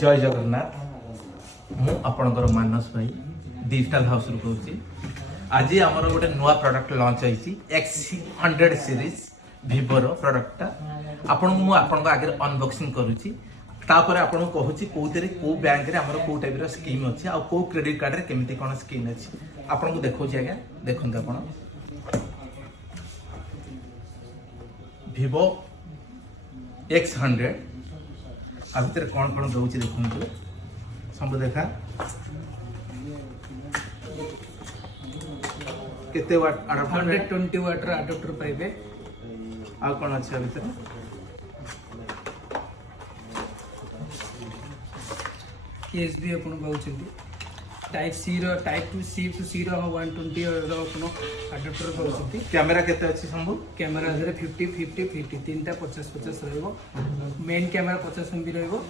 जय जगन्नाथ मु आपणकर मानस भाई डिजिटल हाउस रु कहूँ आज आमर गोटे नुआ प्रोडक्ट लॉन्च होती X100 सीरीज Vivo प्रोडक्टा आपन आगे अनबॉक्सिंग करुच्ची तापर आपन कहूँ कौन कौ बैंक रे हमर कौ टाइप स्कीम अच्छी आ कौ क्रेडिट कार्ड रे केमिति कोन स्कीम अच्छी आपन को देखौ छी आगे देखंत आपन Vivo X100 आ भितर कौन कौन रोचे देखु सब देखा केते वाट अडाप्टर 120 वाटर अडाप्टर पाइबे आ कौन अच्छा भितर केस भी अपन पाउछंती टाइप सी रो टाइप टू सी रो 120 रो अपन अडाप्टर पाउछंती कैमरा केते अछि संभव कैमरा रे 50 50 50 तीनटा 50 50 रहइबो मेन कैमरा 50 एमबी रहइबो